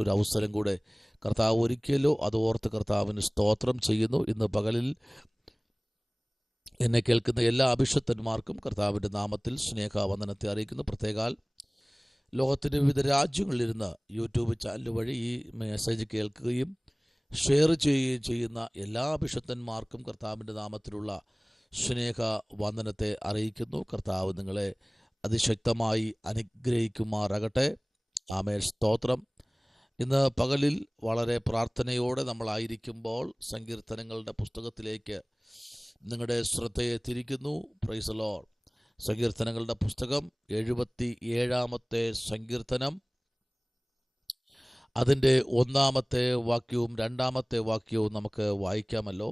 ഒരു അവസരം കൂടെ കർത്താവ് ഒരുക്കിയല്ലോ. അത് ഓർത്ത് കർത്താവിന് സ്തോത്രം ചെയ്യുന്നു. ഇന്ന് പകലിൽ എന്നെ കേൾക്കുന്ന എല്ലാ അഭിഷക്തന്മാർക്കും കർത്താവിൻ്റെ നാമത്തിൽ സ്നേഹവന്ദനത്തെ അറിയിക്കുന്നു. പ്രത്യേകാൽ ലോകത്തിൻ്റെ വിവിധ രാജ്യങ്ങളിലിരുന്ന് യൂട്യൂബ് ചാനൽ വഴി ഈ മെസ്സേജ് കേൾക്കുകയും ഷെയർ ചെയ്യുകയും ചെയ്യുന്ന എല്ലാ അഭിഷക്തന്മാർക്കും കർത്താവിൻ്റെ നാമത്തിലുള്ള സ്നേഹവന്ദനത്തെ അറിയിക്കുന്നു. കർത്താവ് നിങ്ങളെ അതിശക്തമായി അനുഗ്രഹിക്കുമാറാകട്ടെ. ആമേൻ, സ്തോത്രം. ഇന്ന് പകലിൽ വളരെ പ്രാർത്ഥനയോടെ നമ്മളായിരിക്കുമ്പോൾ സങ്കീർത്തനങ്ങളുടെ പുസ്തകത്തിലേക്ക് നിങ്ങളുടെ ശ്രദ്ധയെ തിരിക്കുന്നു. Price the Lord. സങ്കീർത്തനങ്ങളുടെ പുസ്തകം 77-ാമത്തെ സങ്കീർത്തനം, അതിൻ്റെ 1-ാമത്തെ വാക്യവും 2-ാമത്തെ വാക്യവും നമുക്ക് വായിക്കാമല്ലോ.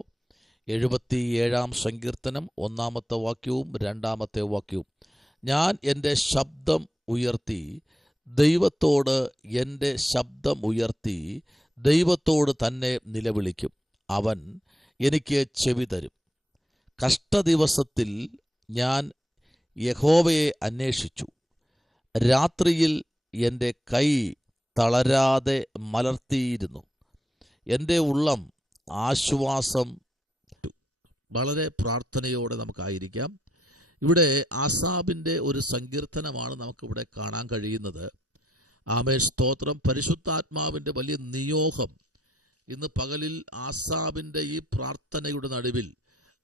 77-ാം സങ്കീർത്തനം 1-ാമത്തെ വാക്യവും 2-ാമത്തെ വാക്യവും. ഞാൻ എൻ്റെ ശബ്ദം ഉയർത്തി ദൈവത്തോട് തന്നെ നിലവിളിക്കും. അവൻ എനിക്ക് ചെവി തരും. കഷ്ടദിവസത്തിൽ ഞാൻ യഹോവയെ അന്വേഷിച്ചു. രാത്രിയിൽ എൻ്റെ കൈ തളരാതെ മലർത്തിയിരുന്നു. എൻ്റെ ഉള്ളം ആശ്വാസം. വളരെ പ്രാർത്ഥനയോടെ നമുക്കായിരിക്കാം. ഇവിടെ ആസാബിൻ്റെ ഒരു സങ്കീർത്തനമാണ് നമുക്കിവിടെ കാണാൻ കഴിയുന്നത്. ആമേൻ, സ്തോത്രം. പരിശുദ്ധാത്മാവിൻ്റെ വലിയ നിയോഗം ഇന്ന് പകലിൽ ആസാബിൻ്റെ ഈ പ്രാർത്ഥനയുടെ നടുവിൽ,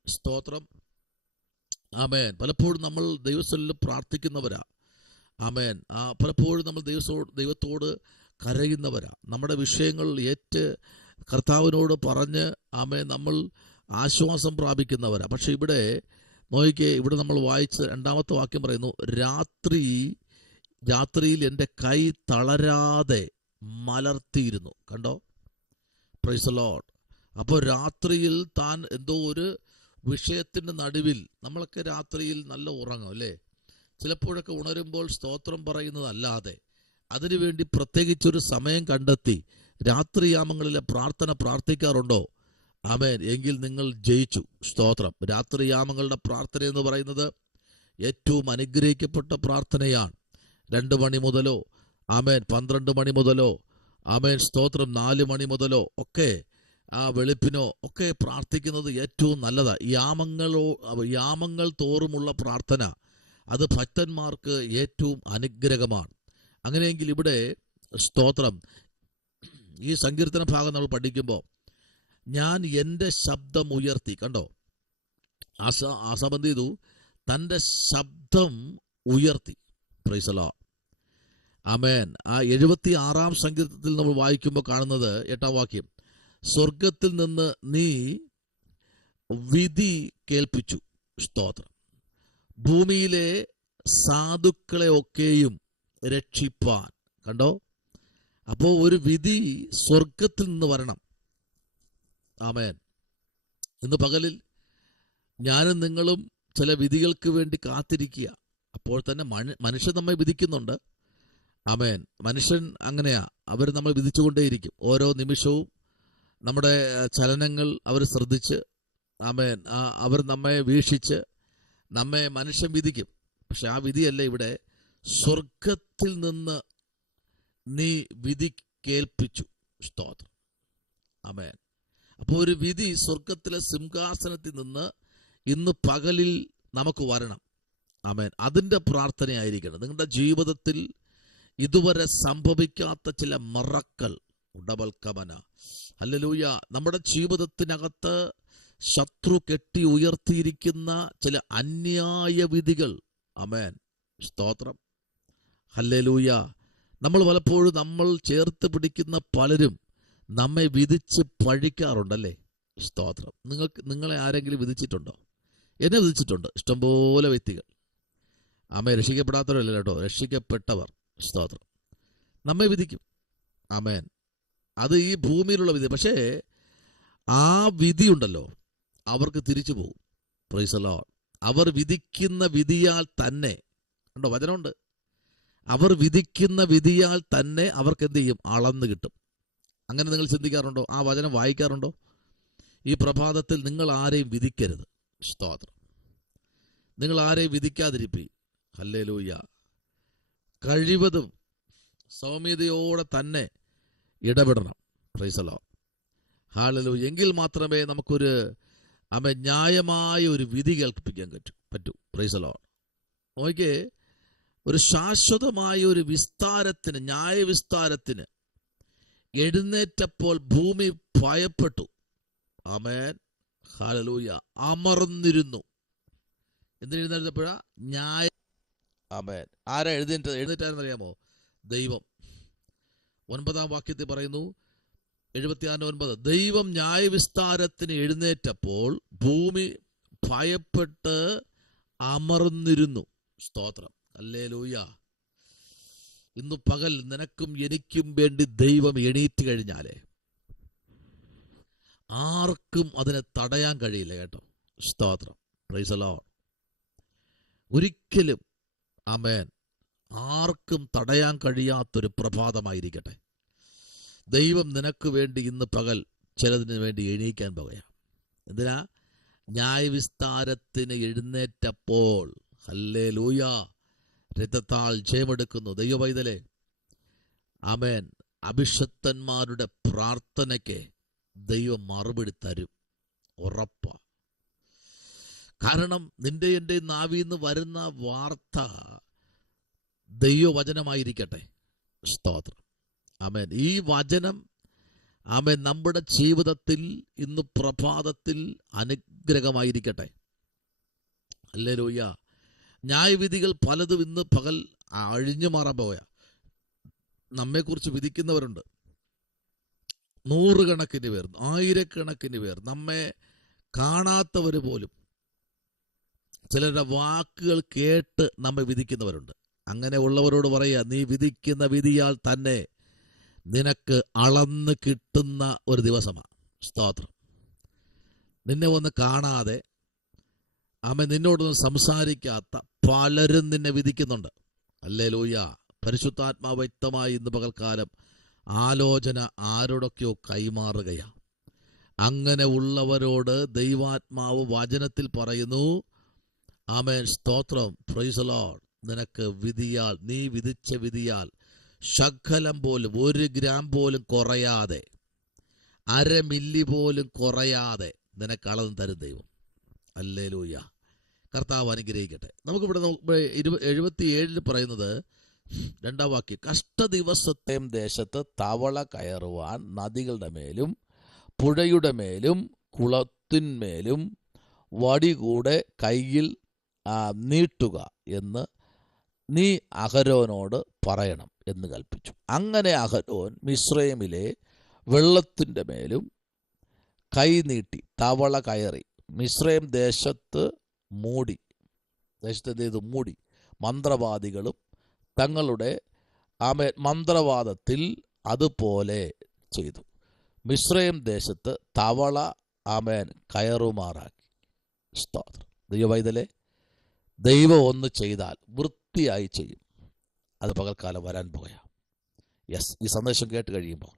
സ്തോത്രം, ആമേൻ. പലപ്പോഴും നമ്മൾ ദൈവസ്ഥലിൽ പ്രാർത്ഥിക്കുന്നവരാ. ആമേൻ. പലപ്പോഴും നമ്മൾ ദൈവത്തോട് കരയുന്നവരാ. നമ്മുടെ വിഷയങ്ങൾ ഏറ്റ് കർത്താവിനോട് പറഞ്ഞ് ആമേൻ നമ്മൾ ആശ്വാസം പ്രാപിക്കുന്നവരാ. പക്ഷെ ഇവിടെ നോയിക്കേ, ഇവിടെ നമ്മൾ വായിച്ച 2-ാമത്തെ വാക്യം പറയുന്നു, രാത്രിയിൽ എൻ്റെ കൈ തളരാതെ മലർത്തിയിരുന്നു. കണ്ടോ? Price the Lord. അപ്പോൾ രാത്രിയിൽ താൻ എന്തോ ഒരു വിഷയത്തിൻ്റെ നടുവിൽ, നമ്മളൊക്കെ രാത്രിയിൽ നല്ല ഉറങ്ങും അല്ലേ? ചിലപ്പോഴൊക്കെ ഉണരുമ്പോൾ സ്തോത്രം പറയുന്നതല്ലാതെ അതിനുവേണ്ടി പ്രത്യേകിച്ചൊരു സമയം കണ്ടെത്തി രാത്രിയാമങ്ങളിലെ പ്രാർത്ഥന പ്രാർത്ഥിക്കാറുണ്ടോ? ആമേൻ. എങ്കിൽ നിങ്ങൾ ജയിച്ചു. സ്തോത്രം. രാത്രിയാമങ്ങളുടെ പ്രാർത്ഥന എന്ന് പറയുന്നത് ഏറ്റവും അനുഗ്രഹിക്കപ്പെട്ട പ്രാർത്ഥനയാണ്. 2 മണി മുതലോ, ആമേൻ, 12 മണി മുതലോ, ആമേൻ, സ്തോത്രം, 4 മണി മുതലോ ഒക്കെ വെളുപ്പിനോ ഒക്കെ പ്രാർത്ഥിക്കുന്നത് ഏറ്റവും നല്ലതാണ്. യാമങ്ങൾ തോറുമുള്ള പ്രാർത്ഥന അത് ഭക്തന്മാർക്ക് ഏറ്റവും അനുഗ്രഹമാണ്. അങ്ങനെയെങ്കിൽ ഇവിടെ സ്തോത്രം, ഈ സങ്കീർത്തന ഭാഗം നമ്മൾ പഠിക്കുമ്പോൾ ഞാൻ എൻ്റെ ശബ്ദം ഉയർത്തി. കണ്ടോ? ആസാബ് എന്ത് ചെയ്തു? തൻ്റെ ശബ്ദം ഉയർത്തി. Praise the Lord. ആമേൻ. 76-ാം സങ്കീർത്തനത്തിൽ നമ്മൾ വായിക്കുമ്പോൾ കാണുന്നത് 8-ാം വാക്യം, സ്വർഗത്തിൽ നിന്ന് നീ വിധി കേൾപ്പിച്ചു. സ്തോത്രം. ഭൂമിയിലെ സാധുക്കളെ ഒക്കെയും രക്ഷിപ്പാൻ. കണ്ടോ? അപ്പോൾ ഒരു വിധി സ്വർഗത്തിൽ നിന്ന് വരണം. ആമേൻ. ഇന്ന് പകലിൽ ഞാനും നിങ്ങളും ചില വിധികൾക്ക് വേണ്ടി കാത്തിരിക്കുക. അപ്പോൾ തന്നെ മനുഷ്യൻ നമ്മെ വിധിക്കുന്നുണ്ട്. ആമേൻ. മനുഷ്യൻ അങ്ങനെയാ, അവർ നമ്മൾ വിധിച്ചുകൊണ്ടേയിരിക്കും. ഓരോ നിമിഷവും നമ്മുടെ ചലനങ്ങൾ അവർ ശ്രദ്ധിച്ച്, ആമേൻ, അവർ നമ്മെ വീക്ഷിച്ച് നമ്മെ മനുഷ്യൻ വിധിക്കും. പക്ഷെ ആ വിധിയല്ല ഇവിടെ. സ്വർഗത്തിൽ നിന്ന് നീ വിധി കേൾപ്പിച്ചു. സ്തോത്രം. ആമേൻ. അപ്പോൾ ഒരു വിധി സ്വർഗത്തിലെ സിംഹാസനത്തിൽ നിന്ന് ഇന്ന് പകലിൽ നമുക്ക് വരണം. ആമേൻ. അതിൻ്റെ പ്രാർത്ഥനയായിരിക്കണം. നിങ്ങളുടെ ജീവിതത്തിൽ ഇതുവരെ സംഭവിക്കാത്ത ചില മിറക്കൽ ഉടവൽക്കമന, ഹല്ലേലൂയ, നമ്മുടെ ജീവിതത്തിനകത്ത് ശത്രു കെട്ടി ഉയർത്തിയിരിക്കുന്ന ചില അന്യായ വിധികൾ, ആമേൻ, സ്തോത്രം, ഹല്ലേലൂയ. നമ്മൾ പലപ്പോഴും നമ്മൾ ചേർത്ത് പിടിക്കുന്ന പലരും നമ്മെ വിധിച്ച് പഴിക്കാറുണ്ടല്ലേ? സ്തോത്രം. നിങ്ങളെ ആരെങ്കിലും വിധിച്ചിട്ടുണ്ടോ? എന്നെ വിധിച്ചിട്ടുണ്ട് ഇഷ്ടംപോലെ വ്യക്തികൾ. ആമേ. രക്ഷിക്കപ്പെടാത്തവരല്ല കേട്ടോ, രക്ഷിക്കപ്പെട്ടവർ. സ്തോത്രം. നമ്മെ വിധിക്കും. ആമേൻ. അത് ഈ ഭൂമിയിലുള്ള വിധി. പക്ഷേ ആ വിധിയുണ്ടല്ലോ, അവർക്ക് തിരിച്ചു പോകും. Price the Lord. അവർ വിധിക്കുന്ന വിധിയാൽ തന്നെ, കണ്ടോ, വചനമുണ്ട്, അവർ വിധിക്കുന്ന വിധിയാൽ തന്നെ അവർക്ക് എന്ത് ചെയ്യും? അളന്ന് കിട്ടും. അങ്ങനെ നിങ്ങൾ ചിന്തിക്കാറുണ്ടോ? ആ വചനം വായിക്കാറുണ്ടോ? ഈ പ്രഭാതത്തിൽ നിങ്ങൾ ആരെയും വിധിക്കരുത്. സ്തോത്രം. നിങ്ങൾ ആരെയും വിധിക്കാതിരിപ്പി. ഹല്ലേലൂയ. കഴിവതും സൗമ്യതയോടെ തന്നെ ഇടപെടണം. Price the Lord. ഹല്ലേലൂയ. എങ്കിൽ മാത്രമേ നമുക്കൊരു ന്യായമായ ഒരു വിധി കേൾപ്പിക്കാൻ പറ്റൂ. Price the Lord. നോക്കിയേ, ഒരു ശാശ്വതമായ ഒരു വിസ്താരത്തിന്, ന്യായവിസ്താരത്തിന് എഴുന്നേറ്റപ്പോൾ ഭൂമി ഭയപ്പെട്ടു. ആമേൻ. ഹല്ലേലൂയ. അമർന്നിരുന്നു. എന്തിനെഴുന്നേറ്റപ്പോഴാ? ന്യായ. ആമേൻ. ആരാ എഴുന്നേറ്റാരെന്നറിയാമോ? ദൈവം. 9-ാം വാക്യത്തിൽ പറയുന്നു, 76:9, ദൈവം ന്യായവിസ്താരത്തിന് എഴുന്നേറ്റപ്പോൾ ഭൂമി ഭയപ്പെട്ട് അമർന്നിരുന്നു. സ്തോത്രം. ഹല്ലേലൂയ. ഇന്ന് പകൽ നിനക്കും എനിക്കും വേണ്ടി ദൈവം എണീറ്റ് കഴിഞ്ഞാലേ ആർക്കും അതിനെ തടയാൻ കഴിയില്ല കേട്ടോ. സ്തോത്രം. Price the Lord. ഒരിക്കലും ആമേൻ ആർക്കും തടയാൻ കഴിയാത്തൊരു പ്രഭാതമായിരിക്കട്ടെ. ദൈവം നിനക്ക് വേണ്ടി ഇന്ന് പകൽ ചിലതിന് വേണ്ടി എണീക്കാൻ പോകുകയാണ്. എന്തിനാ? ന്യായവിസ്താരത്തിന് എഴുന്നേറ്റപ്പോൾ. ഹല്ലേലൂയ. രക്തത്താൽ ജയമെടുക്കുന്നു. ദൈവവൈതലേ, ആമേൻ, അഭിഷക്തന്മാരുടെ പ്രാർത്ഥനയ്ക്ക് ദൈവം മറുപടി തരും. ഉറപ്പാ. കാരണം നിന്റെ എൻ്റെ നാവിന്ന് വരുന്ന വാർത്ത ദൈവവചനമായിരിക്കട്ടെ. സ്തോത്രം. ആമേൻ. ഈ വചനം ആമേൻ നമ്മുടെ ജീവിതത്തിൽ ഇന്ന് പ്രഭാതത്തിൽ അനുഗ്രഹമായിരിക്കട്ടെ. ഹല്ലേലൂയ. ന്യായവിധികൾ പലതും ഇന്ന് പകൽ അഴിഞ്ഞു മാറാൻ പോയ നമ്മെക്കുറിച്ച് വിധിക്കുന്നവരുണ്ട്. 100 കണക്കിന് പേർ, 1000 പേർ, നമ്മെ കാണാത്തവർ പോലും ചിലരുടെ വാക്കുകൾ കേട്ട് നമ്മെ വിധിക്കുന്നവരുണ്ട്. അങ്ങനെ ഉള്ളവരോട് പറയുക, നീ വിധിക്കുന്ന വിധിയാൽ തന്നെ നിനക്ക് അളന്ന് കിട്ടുന്ന ഒരു ദിവസമാണ്. സ്തോത്രം. നിന്നെ ഒന്ന് കാണാതെ നിന്നോടൊന്നും സംസാരിക്കാത്ത പലരും നിന്നെ വിധിക്കുന്നുണ്ട്. ഹല്ലേലൂയ. പരിശുദ്ധാത്മാവ് വ്യക്തമായി ഇന്ന് പകൽക്കാലം ആലോചന ആരോടൊക്കെയോ കൈമാറുകയാണ്. അങ്ങനെ ഉള്ളവരോട് ദൈവാത്മാവ് വചനത്തിൽ പറയുന്നു, ആമേൻ, സ്തോത്രം, പ്രൈസ് ദി ലോർഡ്, നിനക്ക് വിധിയാൽ, നീ വിധിച്ച വിധിയാൽ ശകലം പോലും, 1 ഗ്രാം പോലും കുറയാതെ, 1/2 മില്ലി പോലും കുറയാതെ നിനക്ക് അളന്ന് തരും ദൈവം. ഹല്ലേലൂയ. കർത്താവ് അനുഗ്രഹിക്കട്ടെ. നമുക്കിവിടെ 77 പറയുന്നത് 2-ാം വാക്യം, കഷ്ടദിവസത്തെ ദേശത്ത് തവള കയറുവാൻ നദികളുടെ മേലും പുഴയുടെ മേലും കുളത്തിന്മേലും വടി കൂടെ കയ്യിൽ നീട്ടുക എന്ന് നീ അഹരോനോട് പറയണം എന്ന് കൽപ്പിച്ചു. അങ്ങനെ അഹരോൻ മിസ്രയീമിലെ വെള്ളത്തിൻ്റെ മേലും കൈ നീട്ടി തവള കയറി മിസ്രയീം ദേശത്ത് മൂടി. ദേശത്ത് മൂടി. മന്ത്രവാദികളും തങ്ങളുടെ മന്ത്രവാദത്തിൽ അതുപോലെ ചെയ്തു. മിസ്രയീം ദേശത്ത് തവള കയറുമാറാക്കി. സ്തോത്രം. ദൈവവൈതലേ, ദൈവം ഒന്ന് ചെയ്താൽ വൃത്തിയായി ചെയ്യും. അത് പകൽക്കാലം വരാൻ പോയാ. യെസ്, ഈ സന്ദേശം കേട്ട് കഴിയുമ്പോൾ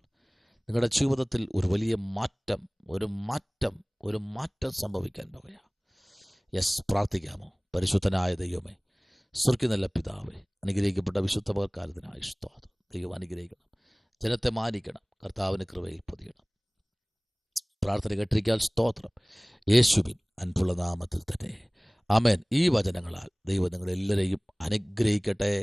നിങ്ങളുടെ ജീവിതത്തിൽ ഒരു വലിയ മാറ്റം, ഒരു മാറ്റം സംഭവിക്കാൻ പോയാ. യെസ്, പ്രാർത്ഥിക്കാമോ? പരിശുദ്ധനായ ദൈവമേ, സ്വർഗ്ഗീയ നല്ല പിതാവേ, അനുഗ്രഹിക്കപ്പെട്ട വിശുദ്ധ പകൽക്കാലത്തിനായി സ്തോത്രം. ദൈവം അനുഗ്രഹിക്കണം, ജനത്തെ മാനിക്കണം, കർത്താവിന് കൃപയിൽ പൊതിയണം. പ്രാർത്ഥന കേട്ടിരിക്കാൻ സ്തോത്രം. യേശുവിൻ അൻപുള്ള നാമത്തിൽ തന്നെ ആമേൻ. ഈ വചനങ്ങളാൽ ദൈവം നിങ്ങളെല്ലാവരെയും അനുഗ്രഹിക്കട്ടെ.